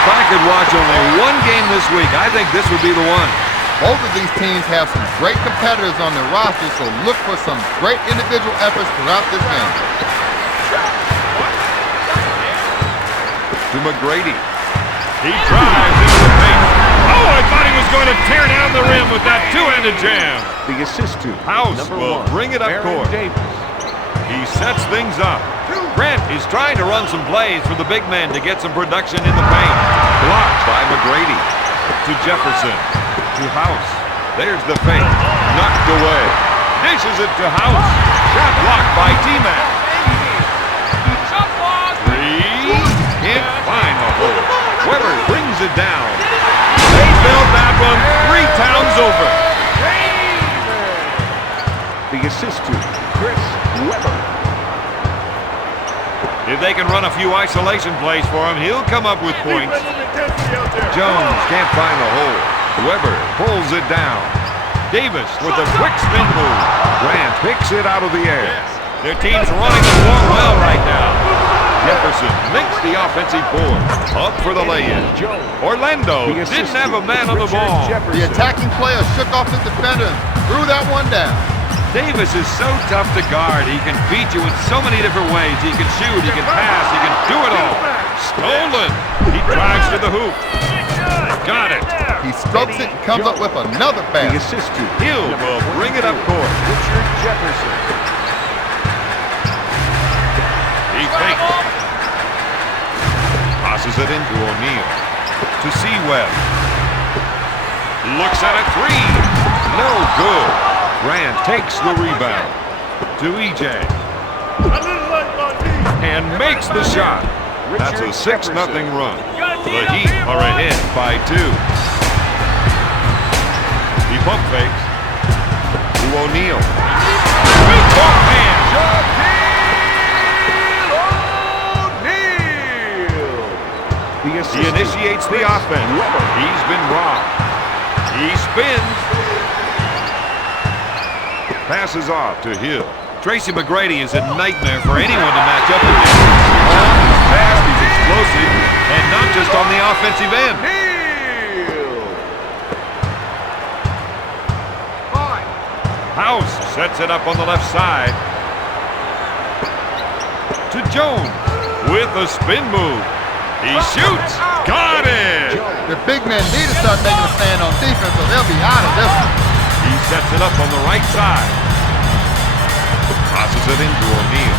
If I could watch only one game this week, I think this would be the one. Both of these teams have some great competitors on their roster, so look for some great individual efforts throughout this game. To McGrady. He drives into the paint. Oh, I thought he was going to tear down the rim with that two-handed jam. The assist to House will bring it up court. He sets things up. Grant is trying to run some plays for the big men to get some production in the paint. Blocked by McGrady. To Jefferson. To House. There's the fake. Knocked away. Dishes it to House. Shot blocked by T-Mac. Three. Can't find the hole. Weber brings it down. They built that one 3 times over. the assist to Chris Weber. If they can run a few isolation plays for him, he'll come up with points. Jones can't find the hole. Weber pulls it down. Davis with a quick spin move. Grant picks it out of the air. Their team's running the floor well right now. Jefferson makes the offensive board. Up for the lay-in. Orlando didn't have a man on the ball. The attacking player shook off his defender and threw that one down. Davis is so tough to guard. He can beat you in so many different ways. He can shoot, he can pass, he can do it all. Stolen. He drives to the hoop. Got it. He strokes it and comes up with another pass. The assist to Hill will bring it up court. Richard Jefferson. He fakes. Passes it into O'Neal. To Sewell. Looks at a three. No good. Grant takes the rebound. To EJ. And makes the shot. That's a 6-0 run. The Heat are ahead by 2. He pump fakes. To O'Neal. Big forehand. He initiates the offense. He's been robbed. He spins. Passes off to Hill. Tracy McGrady is a nightmare for anyone to match up with him. He's fast, he's explosive, and not just on the offensive end. House sets it up on the left side. To Jones with a spin move. He shoots. Got it! The big men need to start making a stand on defense or they'll be out of this one. He sets it up on the right side. Passes it into O'Neal.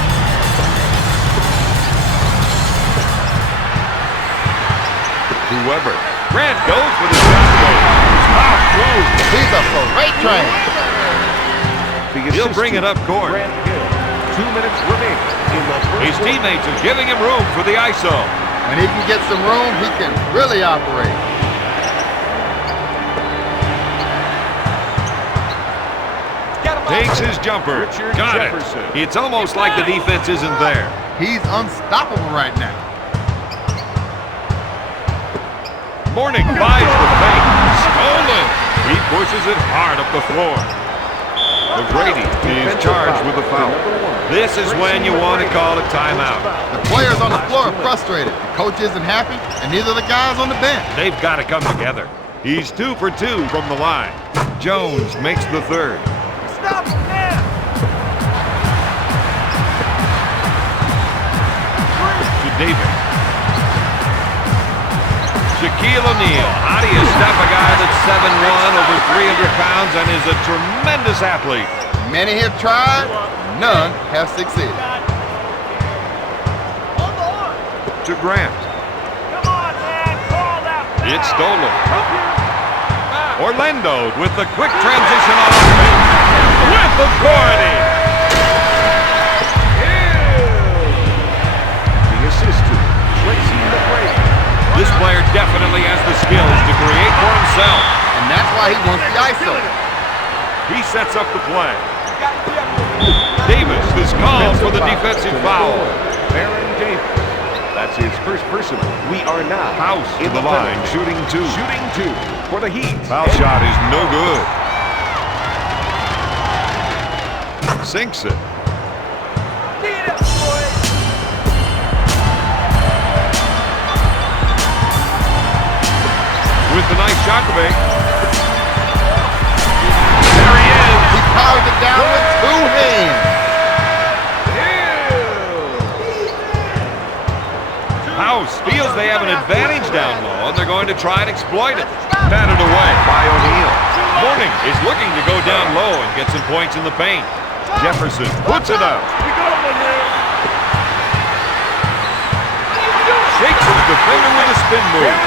To Weber. Grant goes for the shot. He's a parade train. He'll bring it up court. 2 minutes remaining in the first. His teammates are giving him room for the ISO. When he can get some room, he can really operate. Takes his jumper. Richard Got Jefferson. it. It's almost like the defense isn't there. He's unstoppable right now. Morning buys the fake. Stolen. He pushes it hard up the floor. McGrady is charged with a foul. This is when you want to call a timeout. The players on the floor are frustrated. The coach isn't happy, and neither the guys on the bench. They've got to come together. He's 2 for 2 from the line. Jones makes the third. Stop him now! To Davis. Shaquille O'Neal. How do you stop a guy that's 7'1", over 300 pounds, and is a tremendous athlete? Many have tried, none have succeeded. To Grant. Come on, man! Call that! It's stolen. Orlando with the quick transition on offense. With authority. The assist to Tracy McGrady. This player definitely has the skills to create for himself. And that's why he wants the ISO. He sets up the play. Davis is called for the defensive foul. Baron Davis. That's his first personal. We are now House in the line, shooting 2. Shooting 2 for the Heat. Foul shot is no good. Sinks it. Get it, boys! a nice shot fake. There he is. He powers it down with two hands. House feels they have an advantage down low, and they're going to try and exploit it. Batted away by O'Neal. Morning is looking to go down low and get some points in the paint. Jefferson puts it up. Shakes his defender with a spin move.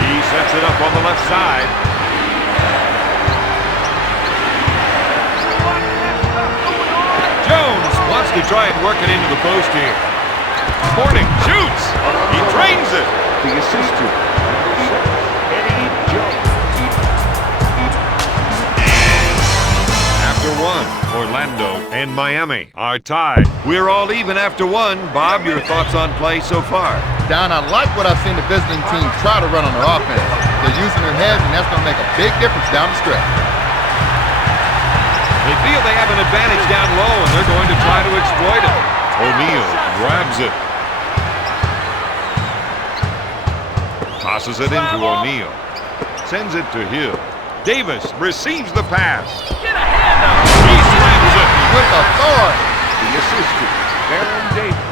He sets it up on the left side. Jones wants to try and work it into the post here. Morning shoots. He drains it. The assist to Eddie Jones. After one, Orlando and Miami are tied. We're all even after one. Bob, your thoughts on play so far? Don, I like what I've seen the visiting team try to run on their offense. They're using their heads, and that's going to make a big difference down the stretch. They feel they have an advantage down low, and they're going to try to exploit it. O'Neal grabs it. Tosses it into O'Neal. Sends it to Hill. Davis receives the pass. He slams it. With authority. The assist to Baron Davis.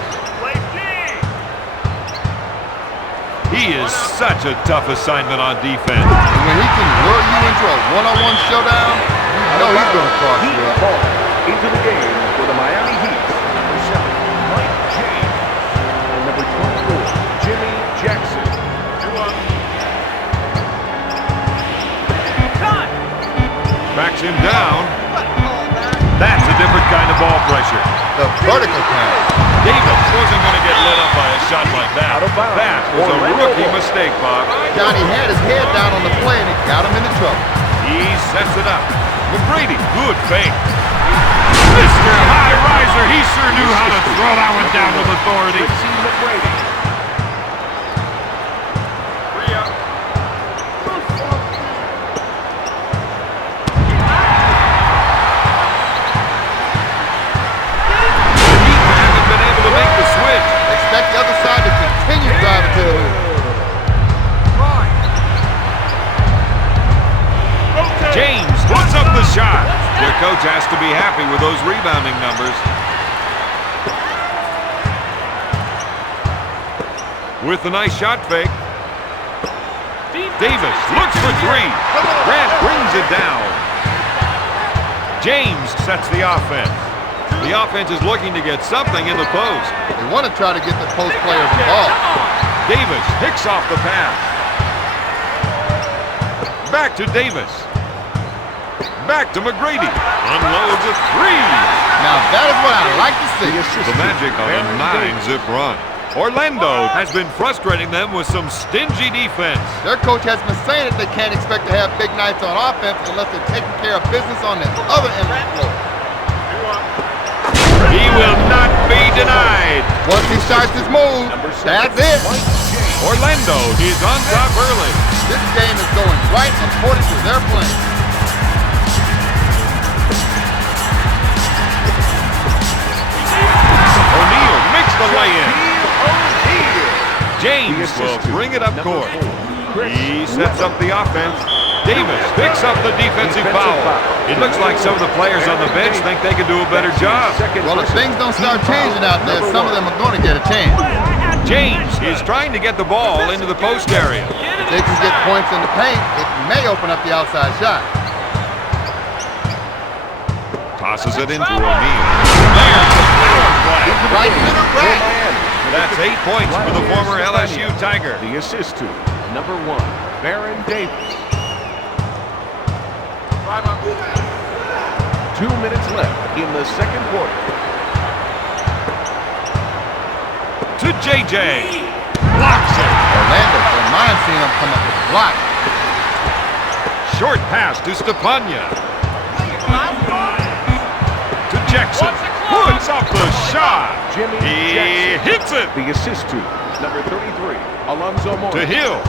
He is such a tough assignment on defense. And when he can lure you into a one-on-one showdown, you know he's going to cross you up. Ball into the game for the Miami Heat. Number 7, Mike James. And number 24, Jimmy Jackson. Backs him down. That's a different kind of ball pressure. The vertical count. Davis wasn't going to get lit up by a shot like that. Out of bounds. That was a rookie mistake, Bob. Johnny had his head down on the play, and it got him into trouble. He sets it up. McGrady, good fake. Mr. High Riser, he sure knew how to throw that one down with authority. McGrady. Expect the other side to continue driving to the hoop. James puts up the shot. Their coach has to be happy with those rebounding numbers. With the nice shot fake. Davis looks for three. Grant brings it down. James sets the offense. The offense is looking to get something in the post. They want to try to get the post players involved. Davis picks off the pass. Back to Davis. Back to McGrady. Unloads a three. Now that is what I like to see. The Magic on a 9-zip run. Orlando has been frustrating them with some stingy defense. Their coach has been saying that they can't expect to have big nights on offense unless they're taking care of business on the other end of the floor. He will not be denied. Once he starts his move, that's it. Orlando is on top early. This game is going right according to their plan. O'Neal makes the lay-in. James will bring it up court. He sets up the offense. Davis picks up the defensive foul. It looks like some of the players on the bench think they can do a better job. Well, if things don't start changing out there, some of them are going to get a chance. James is trying to get the ball into the post area. If they can get points in the paint, it may open up the outside shot. Tosses it into O'Neal. There's the power play. Right to the rack. That's 8 points for the former LSU Tiger. The assist to number 1, Baron Davis. 2 minutes left in the second quarter. To JJ. Blocks it. Orlando, don't mind seeing them come up with a block. Short pass to Stepanya. To Jackson. Puts up the shot. Jimmy He Jackson. hits it. The assist to number 33, Alonzo Moore. To Hill.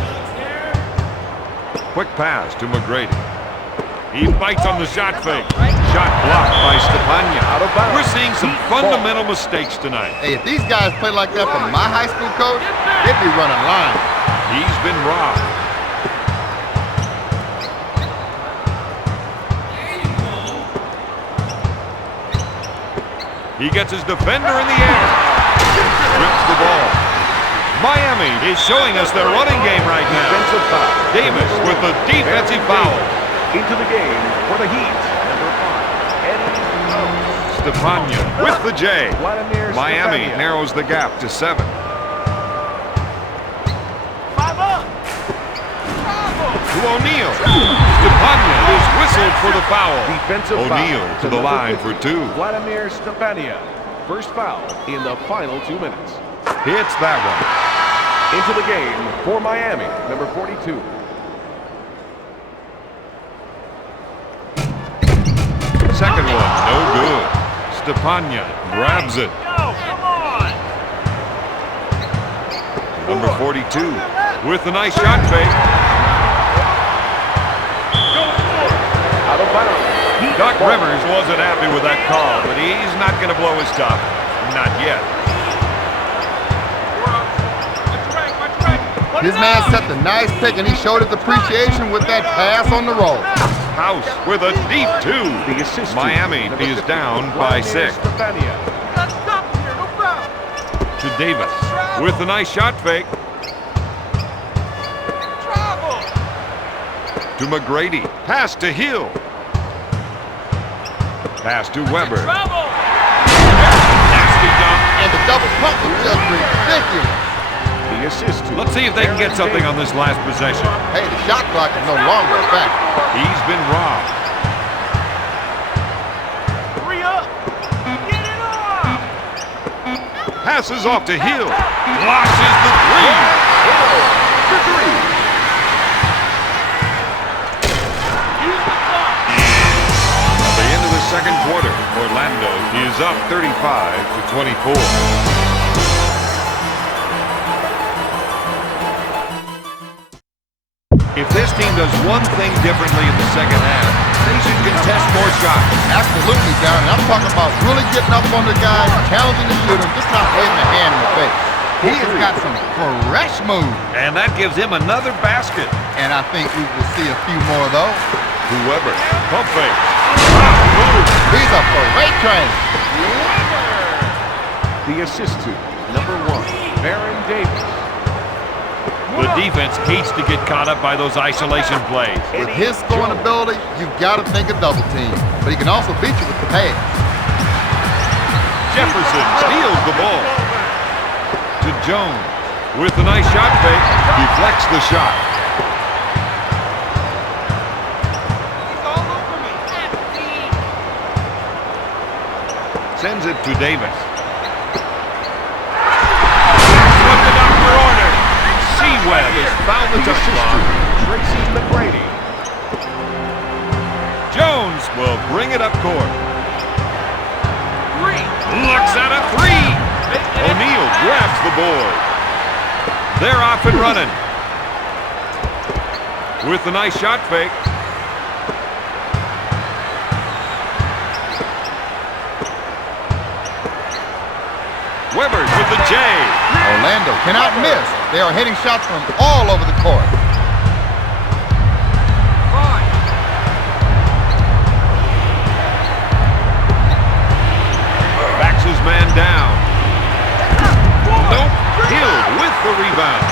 Quick pass to McGrady. He bites on the shot fake. Shot blocked by Stepanya. Out of bounds. We're seeing some fundamental mistakes tonight. Hey, if these guys play like that from my high school coach, they'd be running line. He's been robbed. He gets his defender in the air. Rips the ball. Miami is showing us their running game right now. Defensive foul. Davis with the defensive foul. Into the game for the Heat. Number 5, Eddie Stepania with the J. Vladimir Miami Stepania. narrows the gap to 7. 5 up. To O'Neal. Stepania is whistled for the foul. Defensive O'Neal foul to the number line 50, for 2. Vladimir Stepania. First foul in the final 2 minutes. Hits that one. Into the game for Miami. Number 42. Second one, no good. Stepania grabs it. Go, come on. Number 42 with a nice shot fake. Out of bounds. Heat Doc ball. Rivers wasn't happy with that call, but he's not going to blow his top. Not yet. His man set the nice pick, and he showed his appreciation with that pass on the roll. House with a deep 2. The assist. Miami Number is 50, down by Vladimir 6. Stepania. To Davis with a nice shot fake. To McGrady. Pass to Hill. Pass to Weber. Nasty dunk. And the double pump was just ridiculous. The assist. to Let's see if they can get something on this last possession. Hey, the shot clock is no longer a factor. He's been robbed. 3 up. Get it on. Passes off to Hill. Launches the 3. At the end of the second quarter, Orlando is up 35-24. If this team does one thing differently in the second half, they should contest more shots. Absolutely, Darren. I'm talking about really getting up on the guy, challenging the shooter, just not waving a hand in the face. He has got some fresh moves, And that gives him another basket. and I think we will see a few more of those. Whoever, pump fake. He's a parade train. The assist to number 1, Baron Davis. The defense hates to get caught up by those isolation plays. With his scoring ability, you've got to think a double team, but he can also beat you with the pass. Jefferson steals the ball. To Jones with a nice shot fake. Deflects the shot. Sends it to Davis. That's what the doctor ordered. Webb has found the touch spot. Tracy McGrady. Jones will bring it up court. Looks at a 3. O'Neal grabs the board. They're off and running. With a nice shot fake. Weber with the J. Orlando cannot miss. They are hitting shots from all over the court. Backs his man down. Nope. Hill with the rebound.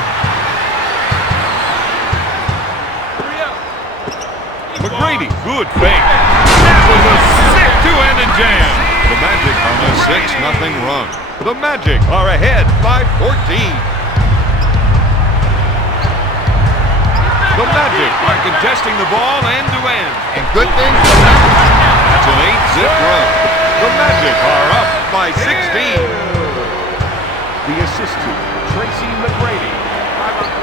McGrady, good fake. That was a sick two-handed jam. The Magic on a 6-0 run. The Magic are ahead by 14. The Magic are contesting the ball end-to-end. And good things will happen. That's an 8-zip run. The Magic are up by 16. The assist to Tracy McGrady.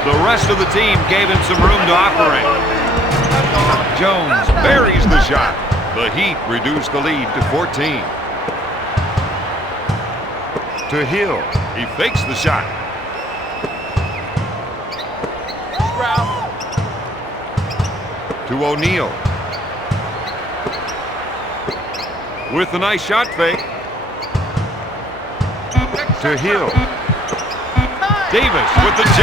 The rest of the team gave him some room to operate. Jones buries the shot. The Heat reduce the lead to 14. To Hill. He fakes the shot. To O'Neal. With a nice shot fake. to Hill. Davis with the J.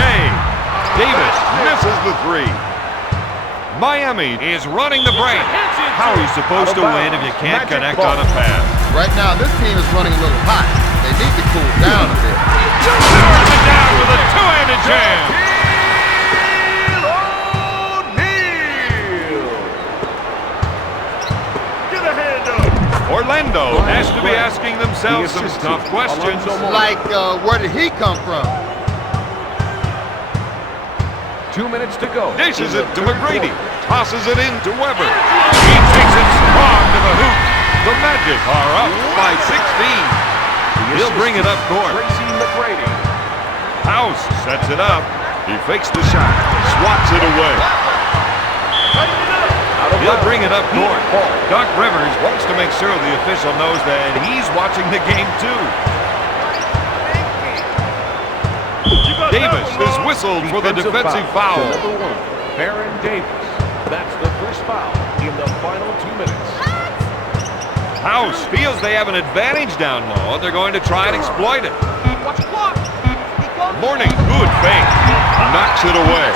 Davis misses the three. Miami is running the break. How are you supposed to win if you can't connect on a pass? Right now, this team is running a little hot. They need to cool down a bit. Powers it down with a two-handed jam. Orlando has to be asking themselves some tough questions. Like, where did he come from? 2 minutes to go. Dishes it to McGrady. Tosses it in to Weber. He takes it strong to the hoop. The Magic are up by 16. He'll bring it up court. House sets it up. He fakes the shot. Swats it away. He'll bring it up court. Doc Rivers wants to make sure the official knows that he's watching the game too. Davis is whistled for the defensive foul. Number 1, Baron Davis. That's the first foul in the final 2 minutes. House feels they have an advantage down low. They're going to try and exploit it. Morning, good fake. Knocks it away.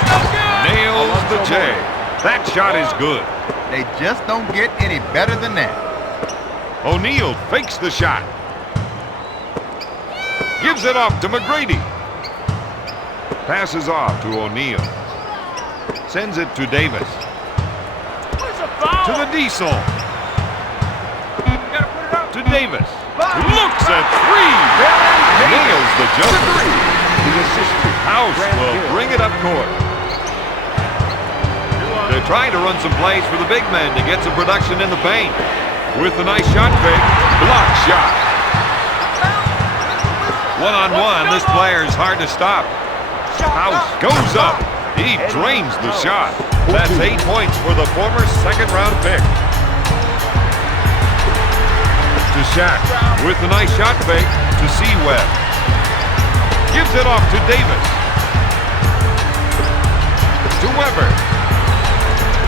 Nails the J. That shot is good. They just don't get any better than that. O'Neal fakes the shot. Gives it off to McGrady. Passes off to O'Neal. Sends it to Davis. To the Diesel. To Davis. Looks at three. Nails the jumper. House will bring it up court. They're trying to run some plays for the big men to get some production in the paint. With a nice shot fake. Block shot. One-on-one, this player is hard to stop. House goes up. He drains the shot. That's 8 points for the former second-round pick. To Shaq with a nice shot fake to Webb. Gives it off to Davis. To Weber.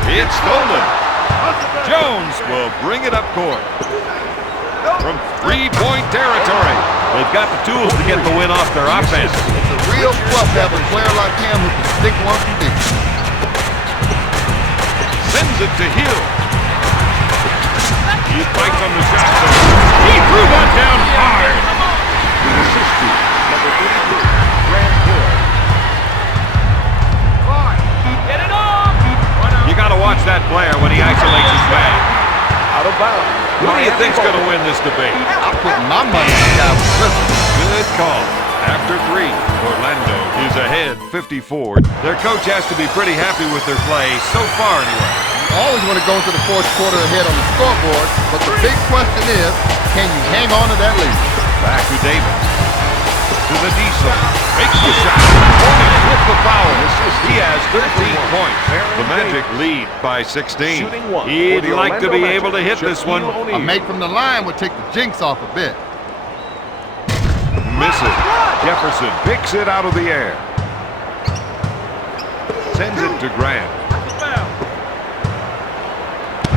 It's stolen. Jones will bring it up court. From three-point territory. They've got the tools to get the win off their offense. It's a real plus to have a player like him who can stick one from deep. Sends it to Hill. He fights on the shot. He threw that down hard. Number 33, Grant Hill. Get it off! You got to watch that player when he isolates his man. Out of bounds. Who do you think's going to win this debate? I'm putting my money on the guy with Griffin. Good call. After 3, Orlando is ahead 54. Their coach has to be pretty happy with their play so far anyway. You always want to go into the fourth quarter ahead on the scoreboard, but the big question is, can you hang on to that lead? Back to Davis. To the Diesel. Makes the shot. Hornets with the foul. He has 13 points. The Magic lead by 16. He'd like to be able to hit this one. A make from the line would take the jinx off a bit. Misses. Jefferson picks it out of the air. Sends it to Grant.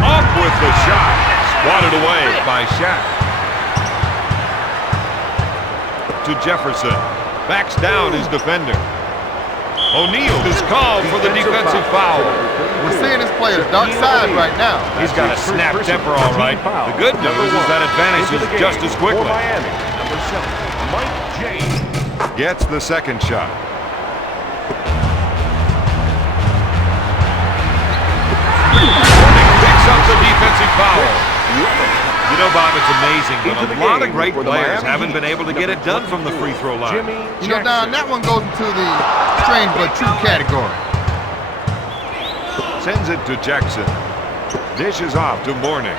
Up with the shot. Swatted away by Shaq. To Jefferson. Backs down his defender. O'Neal is called for the defensive foul. We're seeing this player's dark side right now. He's got a snap temper all right. The good news is that advantage is just as quickly. Number 7, Mike James. Gets the second shot. Picks up the defensive foul. You know, Bob, it's amazing, but a lot of great players haven't been able to get it done from the free throw line. You know, Don, that one goes into the strange but true category. Sends it to Jackson. Dishes off to Morning.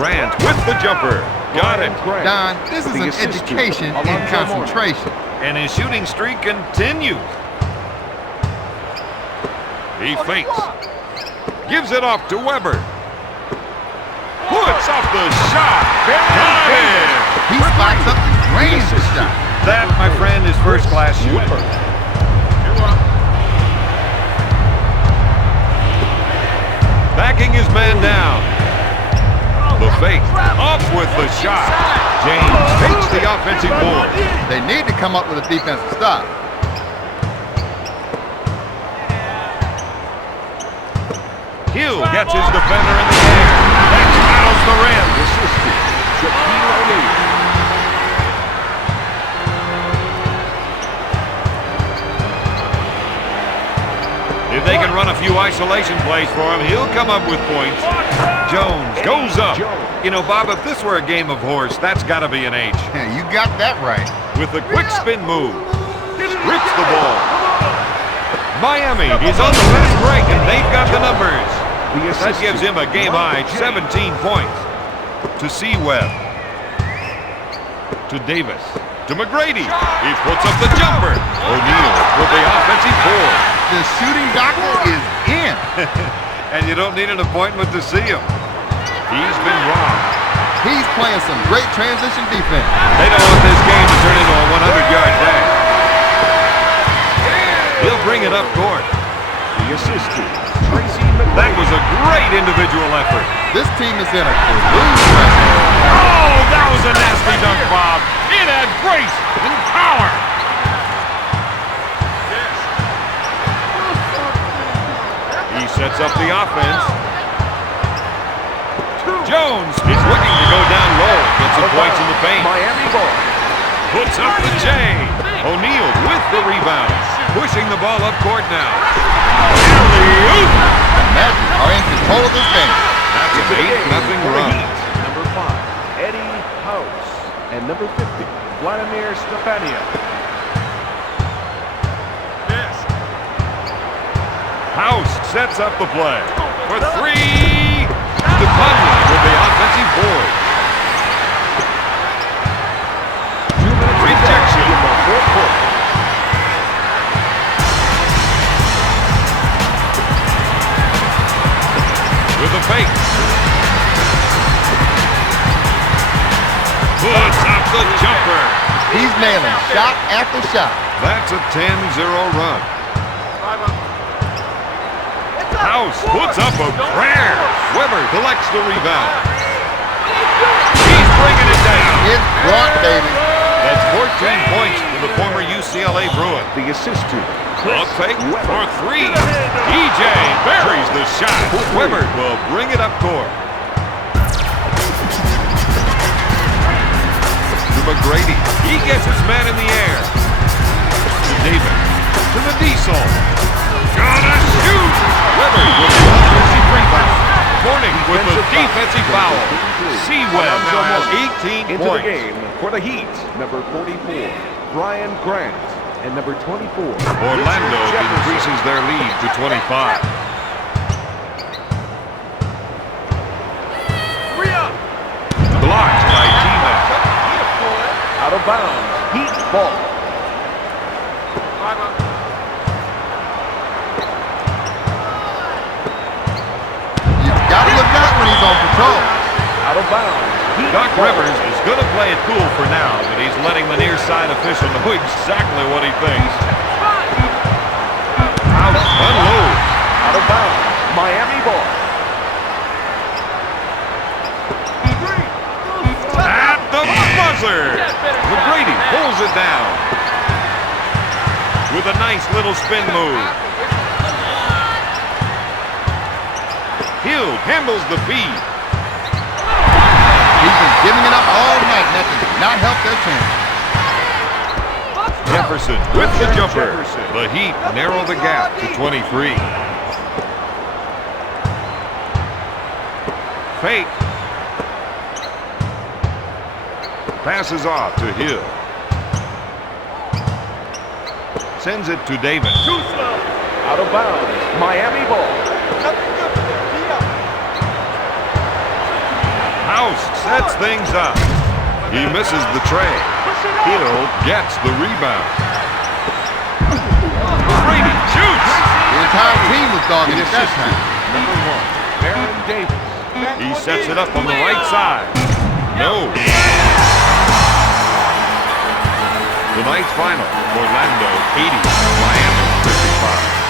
Grant with the jumper. Got it. Don, this is an education in concentration. And his shooting streak continues. He fakes. Gives it off to Weber. Puts off the shot. Got it. He spots up and drains the shot. That, my friend, is first-class shooting. Backing his man down. The fake. Up with the shot. James takes the offensive board. They need to come up with a defensive stop. Hill gets his defender in the air. That straddles the rim. If they can run a few isolation plays for him, he'll come up with points. Jones goes up. You know, Bob, if this were a game of horse, that's got to be an H. Yeah, you got that right. With the quick spin move, strips the ball. Miami is on the fast break, and they've got the numbers. That gives him a game-high 17 points. To Seaweb. To Davis. To McGrady. He puts up the jumper. O'Neal with the offensive board. The shooting doctor is in. And you don't need an appointment to see him. He's been robbed. He's playing some great transition defense. They don't want this game to turn into a 100-yard day. He'll bring it up court. The assistant, Tracy That was a great individual effort. This team is in a collusion right now. Oh, that was a nasty dunk, Bob. It had grace and power. He sets up the offense. Jones is looking to go down low. Gets some points in the paint. Miami ball. Puts up the J. O'Neal with the rebound. Pushing the ball up court now. Alley-oop. Magic are in control of this game. That's an 8-0 run. Number 5, Eddie House. And number 50, Vladimir Stefania. House sets up the play. For 3. Stefania with the offensive board. Rejection. With a fake. Puts up the jumper. He's nailing shot after shot. That's a 10-0 run. House puts up a prayer. Weber collects the rebound. He's bringing it down. It's brought, baby. That's 14 points for the former UCLA Bruin. The assistant, A fake for 3. DJ buries the shot. Weber will bring it up court. To McGrady. He gets his man in the air. To Davis. To the Diesel. Gonna shoot. Weber with the offensive rebound. Corning with the defensive foul. Seaweb now has 18 into points. the game for the Heat, number 44, Brian Grant, and number 24, Orlando increases their lead to 25. Blocked by T-Mac. out of bounds, Heat ball. You've got to look out when he's on patrol. Out of bounds. Doc Rivers is going to play it cool for now, but he's letting the near side official know exactly what he thinks. Out, unload. Out of bounds. Miami ball. At the buzzer. McGrady pulls it down with a nice little spin move. Hill handles the feed. He's been giving it up all night, and that does not help their chance. Jefferson with the jumper. The Heat narrow the gap to 23. Fake. Passes off to Hill. Sends it to Davis. Out of bounds. Miami ball. House sets things up. He misses the tray. Hill gets the rebound. Brady shoots. The entire team was dogging it that time. Number 1, Baron Davis. He sets it up on the right side. No. Tonight's final, Orlando 80, Miami 55.